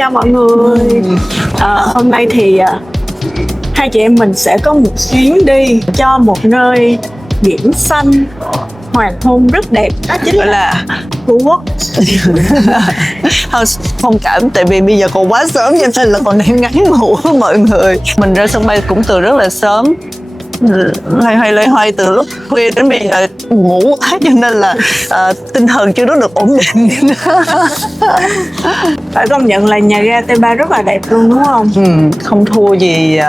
chào mọi người. Hôm nay thì hai chị em mình sẽ có một chuyến đi cho một nơi biển xanh, hoàng hôn rất đẹp, đó chính là Phú Quốc. Thông cảm tại vì bây giờ còn quá sớm cho nên là còn đang ngắn ngủ mọi người. Mình ra sân bay cũng từ rất là sớm, loay hoay từ lúc khuya đến bây giờ ngủ quá cho nên là tinh thần chưa được ổn định. Phải công nhận là nhà ga T3 rất là đẹp luôn đúng không? Không thua gì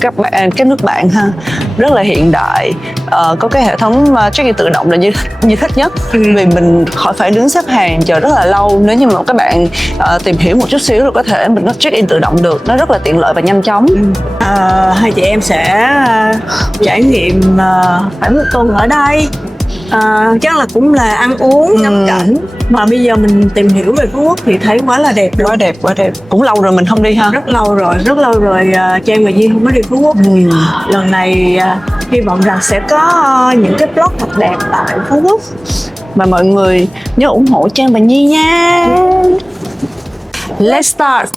các nước bạn ha, rất là hiện đại. Có cái hệ thống check-in tự động là như thích nhất, vì mình khỏi phải đứng xếp hàng chờ rất là lâu. Nếu như mà các bạn tìm hiểu một chút xíu rồi có thể mình nó check-in tự động được, nó rất là tiện lợi và nhanh chóng. Hai chị em sẽ trải nghiệm khoảng một tuần ở đây. Chắc là cũng là ăn uống, ngắm cảnh. Mà bây giờ mình tìm hiểu về Phú Quốc thì thấy quá là đẹp luôn. Quá đẹp. Cũng lâu rồi mình không đi ha. Rất lâu rồi Trang và Duyên không có đi Phú Quốc. Lần này hy vọng rằng sẽ có những cái vlog thật đẹp tại Phú Quốc. Và mọi người nhớ ủng hộ Trang và Nhi nha. Let's start.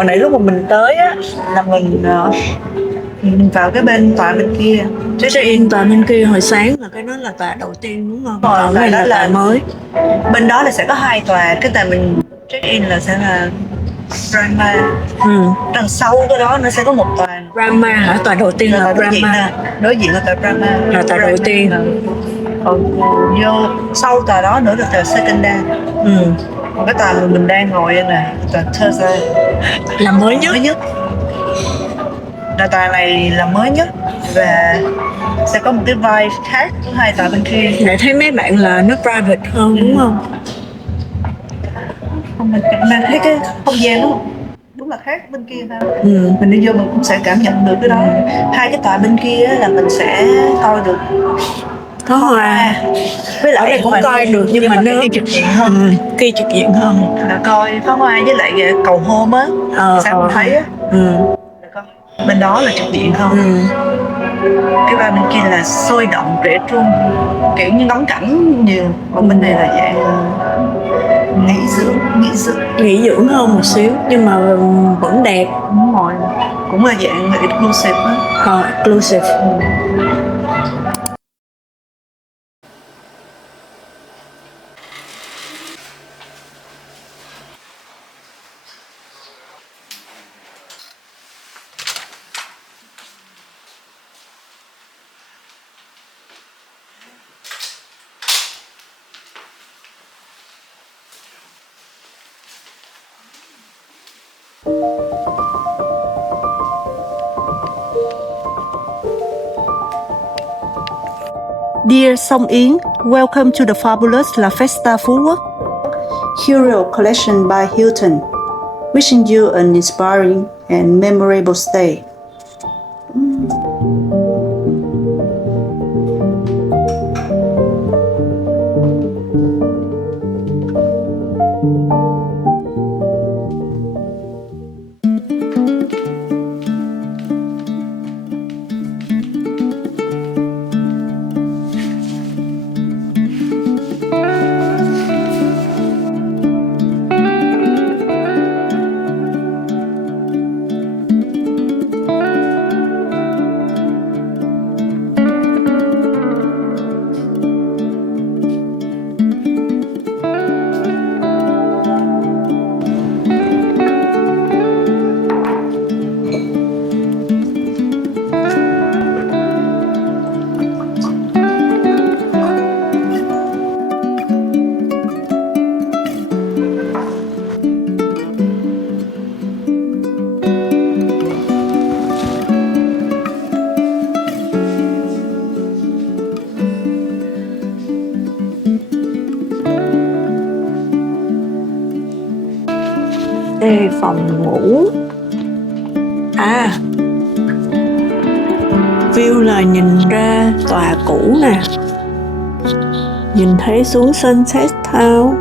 Hồi nãy lúc mà mình tới á là mình vào cái bên tòa bên kia check in tòa bên kia hồi sáng là cái đó là tòa đầu tiên đúng không? Còn cái đó là là tòa mới. bên đó là sẽ có 2 tòa, cái tòa mình check in là sẽ là Brahma. Đằng sau cái đó nó sẽ có một tòa Brahma hả? Tòa đầu tiên là Brahma. Đối diện là tòa Brahma. Là tòa đầu tiên. Còn vô sau tòa đó nữa là tòa Sekunda. Còn cái tòa mình đang ngồi đây nè, tòa Terza là mới nhất. Là tòa này là mới nhất và sẽ có một cái vibe khác với 2 tòa bên kia. Để thấy mấy bạn là nó private hơn đúng không? Mình thấy cái không gian đúng là khác bên kia ha. Mình đi vô mình cũng sẽ cảm nhận được cái đó. 2 cái tòa bên kia là mình sẽ coi được có hoa. Với lại ở đây cũng coi được nhưng mà nó trực diện hơn. Kia trực diện hơn là coi pháo hoa với lại cầu hôm á. Sao mình thấy á. Bên đó là trực diện hơn. Cái ba bên kia là sôi động rễ trung, kiểu như ngắm cảnh nhiều. Còn bên này là dạng nghỉ dưỡng hơn một xíu nhưng mà vẫn đẹp. Đúng rồi, cũng là dạng exclusive á. Exclusive. Dear Song Yến, welcome to the fabulous La Festa Phú Quốc. Hero Collection by Hilton. Wishing you an inspiring and memorable stay. Đây phòng ngủ. View là nhìn ra tòa cũ nè, nhìn thấy xuống Sunset Town.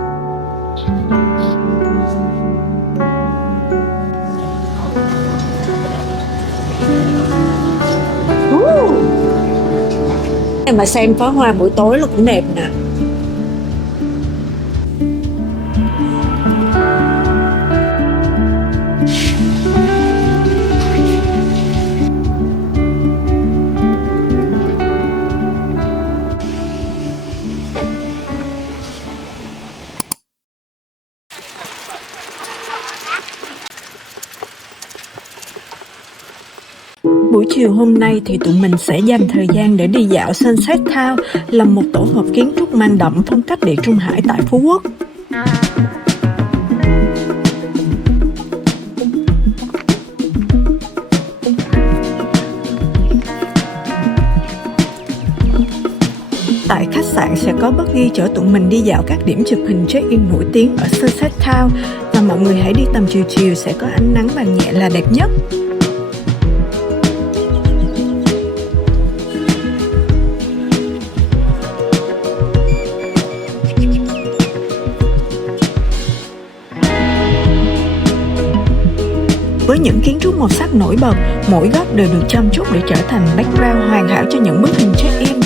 Mà xem pháo hoa buổi tối là cũng đẹp nè. Buổi chiều hôm nay thì tụi mình sẽ dành thời gian để đi dạo Sunset Town, là một tổ hợp kiến trúc mang đậm phong cách Địa Trung Hải tại Phú Quốc. Tại khách sạn sẽ có buggy chở tụi mình đi dạo các điểm chụp hình check-in nổi tiếng ở Sunset Town, và mọi người hãy đi tầm chiều chiều sẽ có ánh nắng vàng nhẹ là đẹp nhất. Với những kiến trúc màu sắc nổi bật, mỗi góc đều được chăm chút để trở thành background hoàn hảo cho những bức hình check-in.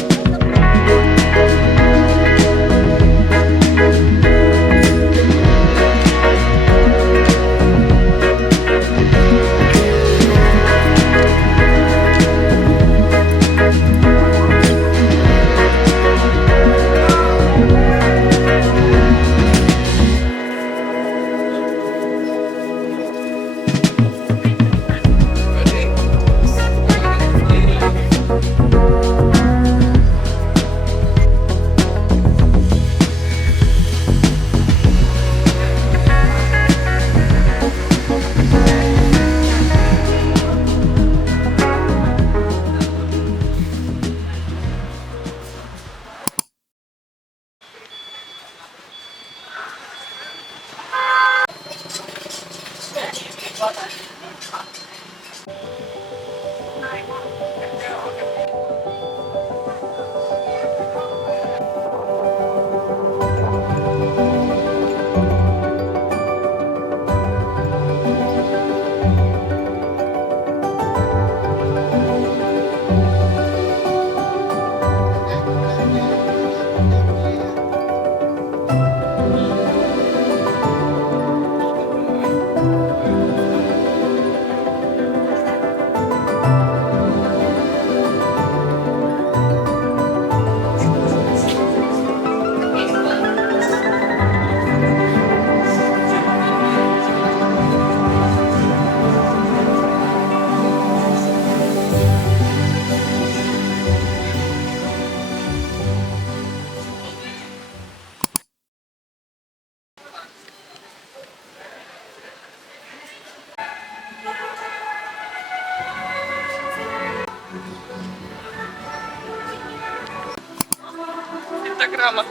Món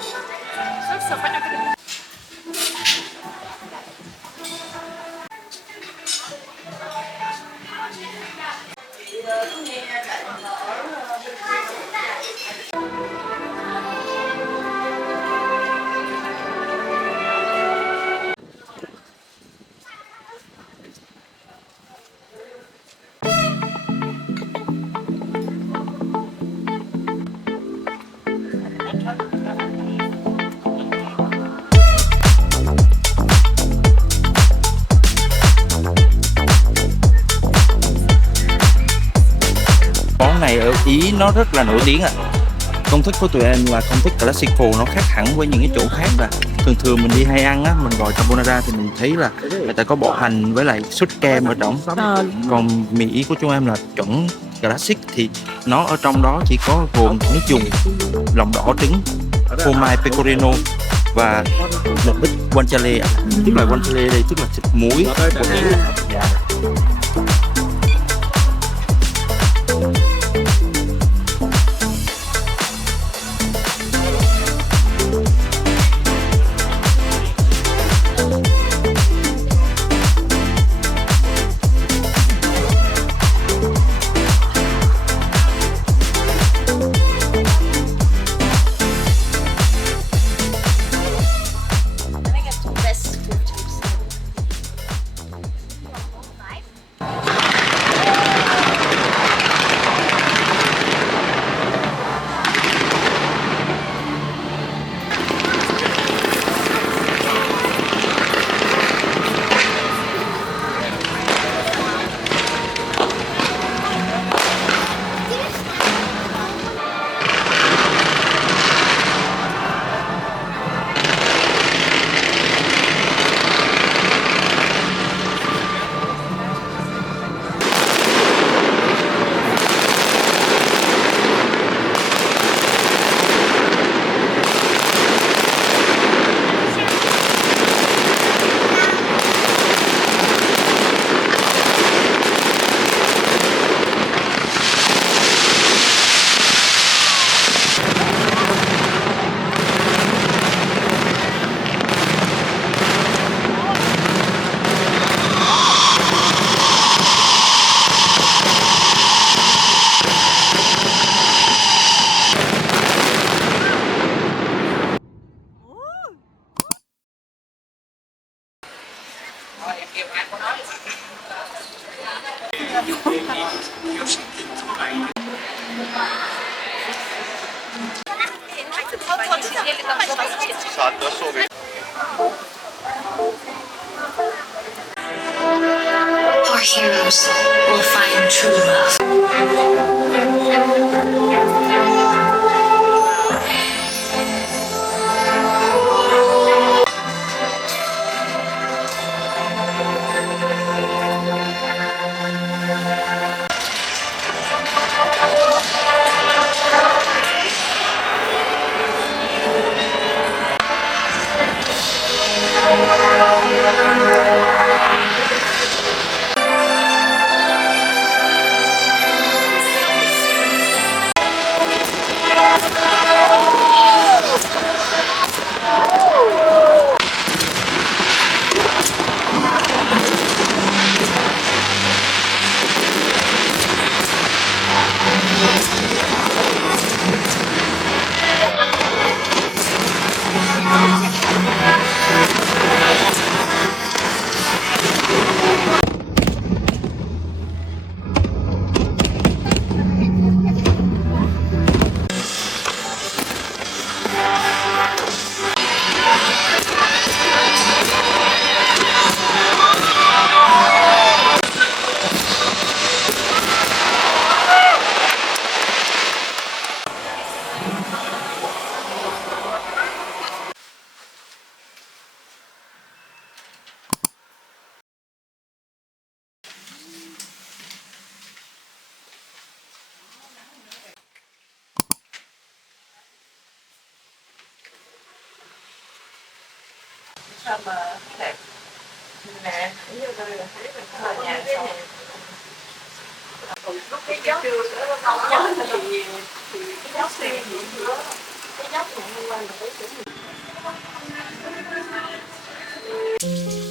này ở Ý nó rất là nổi tiếng Công thức của tụi em là công thức classic food, nó khác hẳn với những cái chỗ khác là thường mình đi hay ăn á, mình gọi carbonara thì mình thấy là người ta có bỏ hành với lại sốt kem ở trong. Còn mì Ý của chúng em là chuẩn classic thì nó ở trong đó chỉ có gồm nước dùng, lòng đỏ trứng, phô mai pecorino và một ít guanciale tức là guanciale đây tức là thịt muối của Ý. Our heroes will find true love.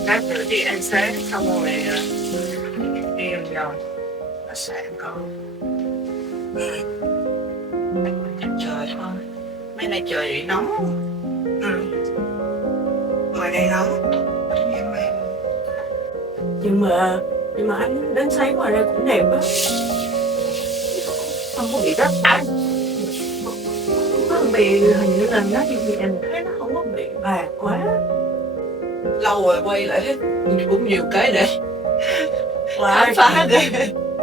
Lát nữa đi ăn sáng xong rồi đi vòng vòng khách sạn con. Trời thôi, mấy nay trời bị nóng. Ngoài đây nóng. Nhưng mà anh đến sáng ngoài đây cũng đẹp á, không có bị rách bạc. Không bị, hình như là nó bị anh thấy nó không có bị bạc quá. Lâu rồi quay lại hết cũng nhiều cái để khám phá ghê.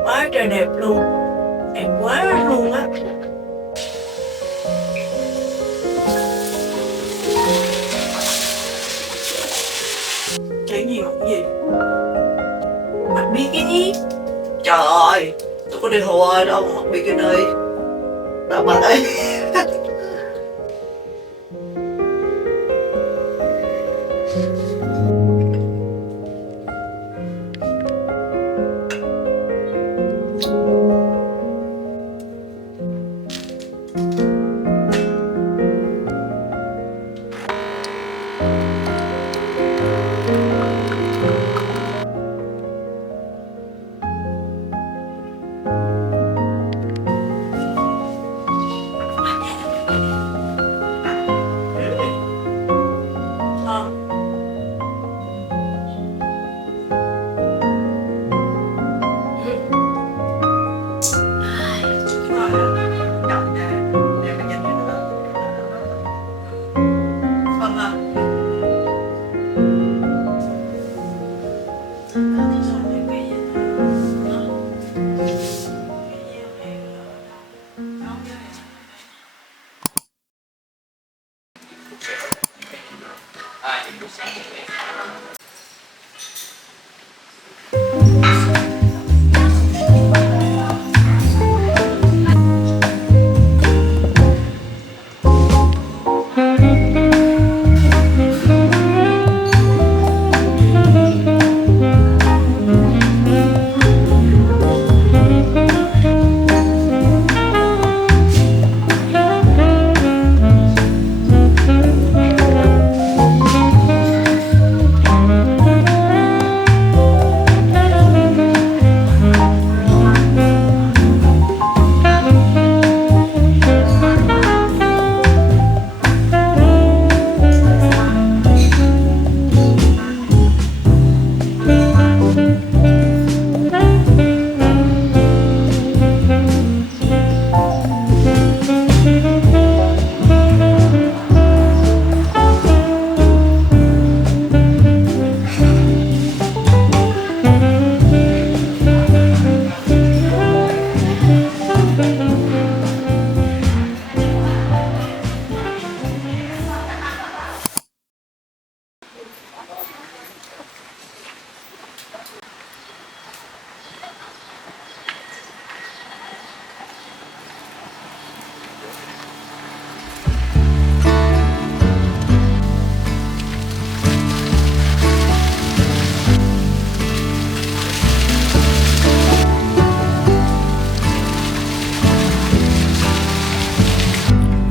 Quá trời đẹp luôn, đẹp quá luôn á. Cái gì không gì mặc bikini. Trời ơi, tôi có đi Hawaii đâu mà mặc bikini. Đâu mà đây.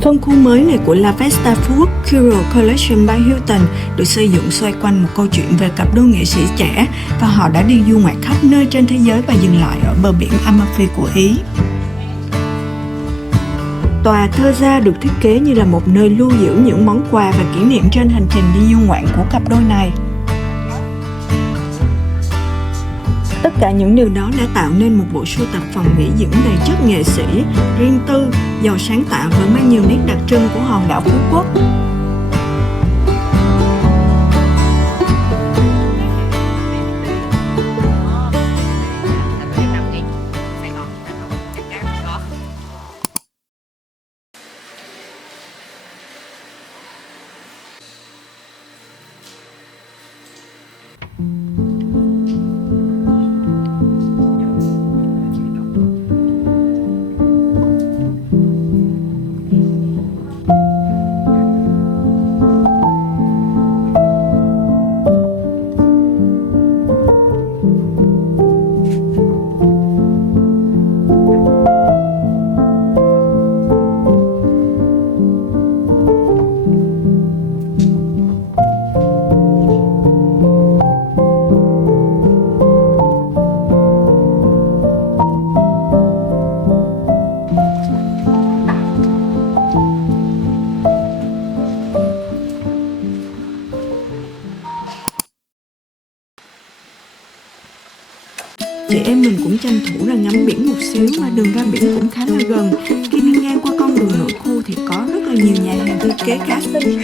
Phân khu mới này của La Festa Phú Quốc Curio Collection by Hilton được xây dựng xoay quanh một câu chuyện về cặp đôi nghệ sĩ trẻ và họ đã đi du ngoạn khắp nơi trên thế giới và dừng lại ở bờ biển Amalfi của Ý. Tòa Thơ Gia được thiết kế như là một nơi lưu giữ những món quà và kỷ niệm trên hành trình đi du ngoạn của cặp đôi này. Tất cả những điều đó đã tạo nên một bộ sưu tập phòng nghỉ dưỡng đầy chất nghệ sĩ, riêng tư, giàu sáng tạo và mang nhiều nét đặc trưng của hòn đảo Phú Quốc. chị em mình cũng tranh thủ ra ngắm biển một xíu, mà đường ra biển cũng khá là gần. Khi đi ngang qua con đường nội khu thì có rất là nhiều nhà hàng thiết kế khá xinh.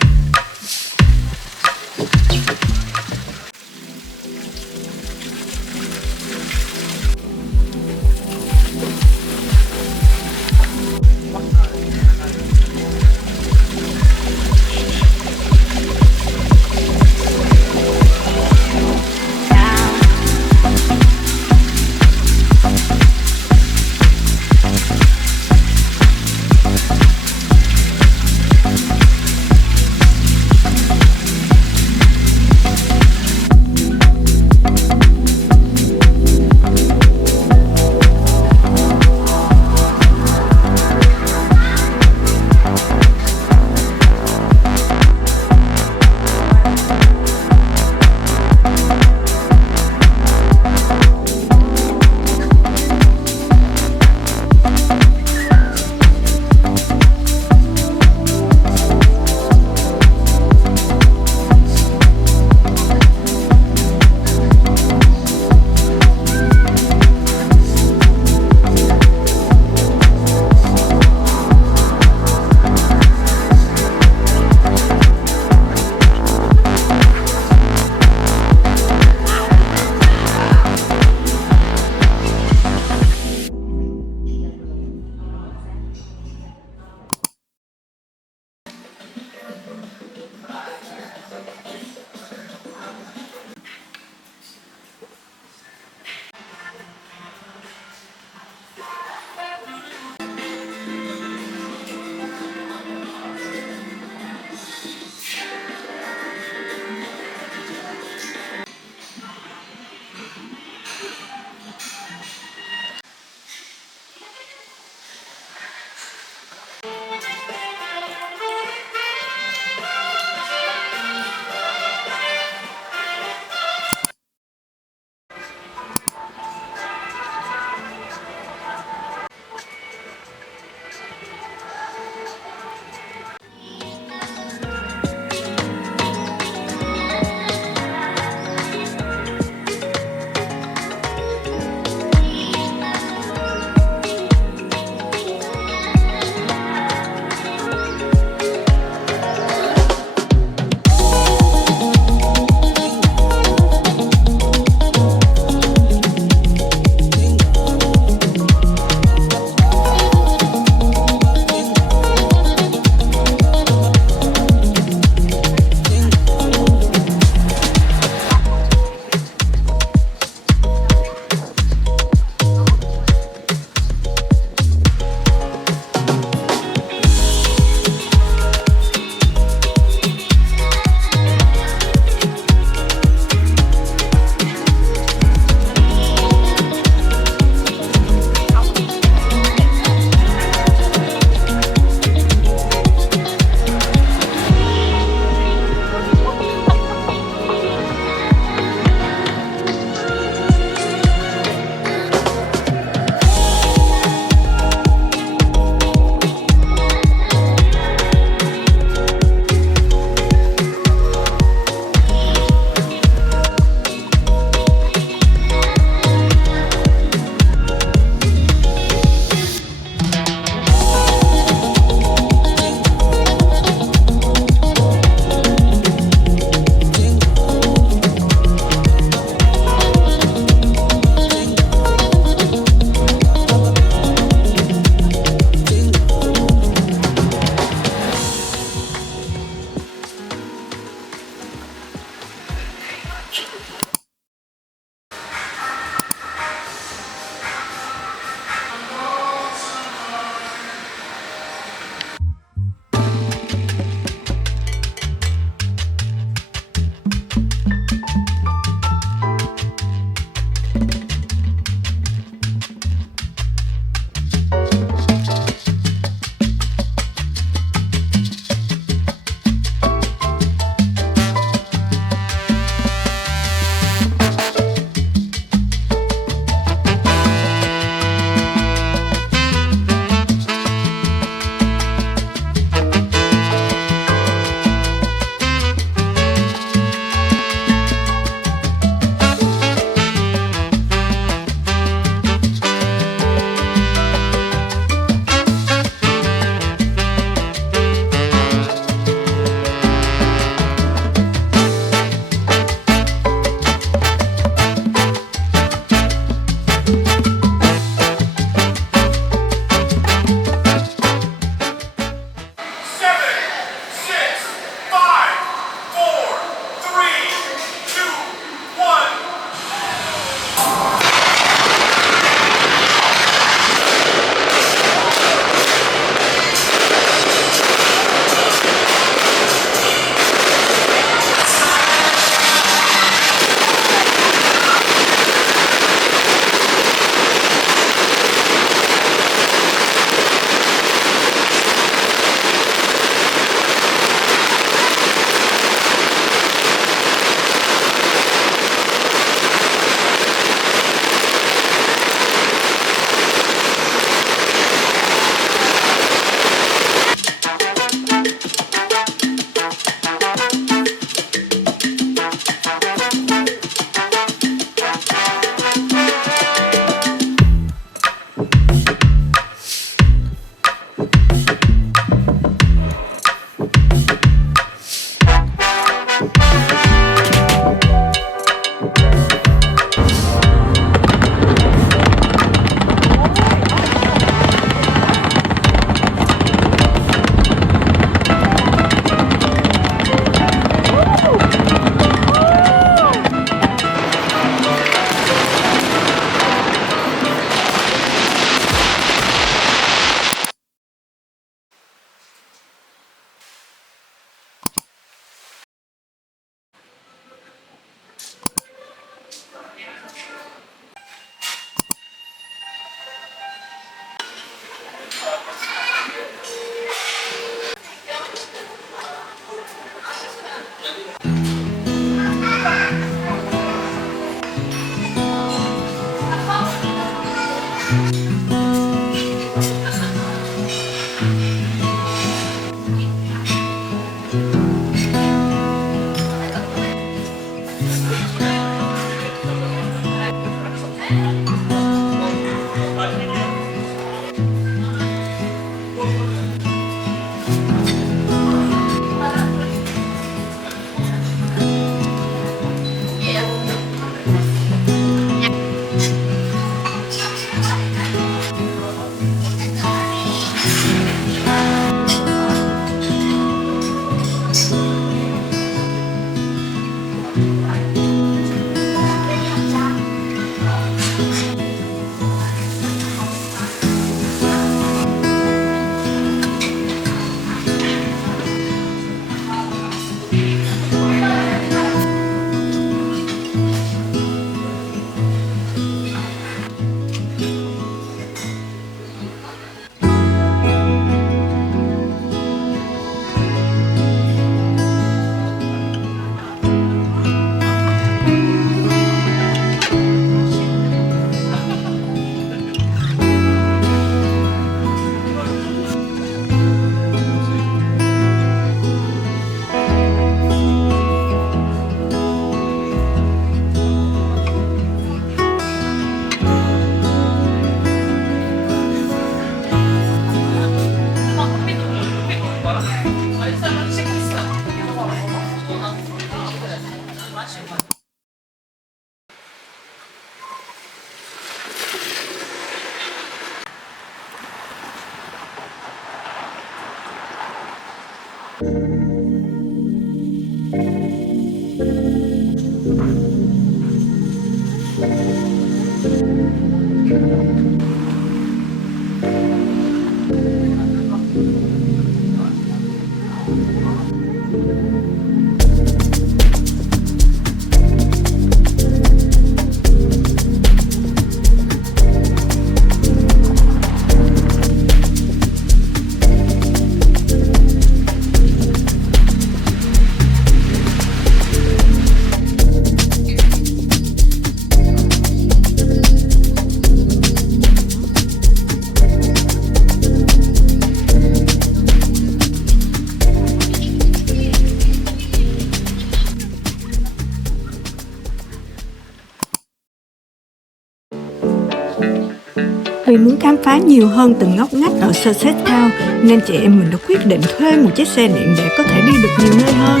Vì muốn khám phá nhiều hơn từng ngóc ngách ở Sussex Town nên chị em mình đã quyết định thuê một chiếc xe điện để có thể đi được nhiều nơi hơn.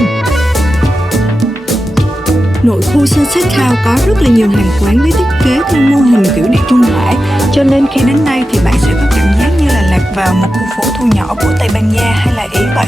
Nội khu Sussex Town có rất là nhiều hàng quán với thiết kế theo mô hình kiểu Địa Trung Hải, cho nên khi đến đây thì bạn sẽ có cảm giác như là lạc vào một khu phố thu nhỏ của Tây Ban Nha hay là Ý vậy.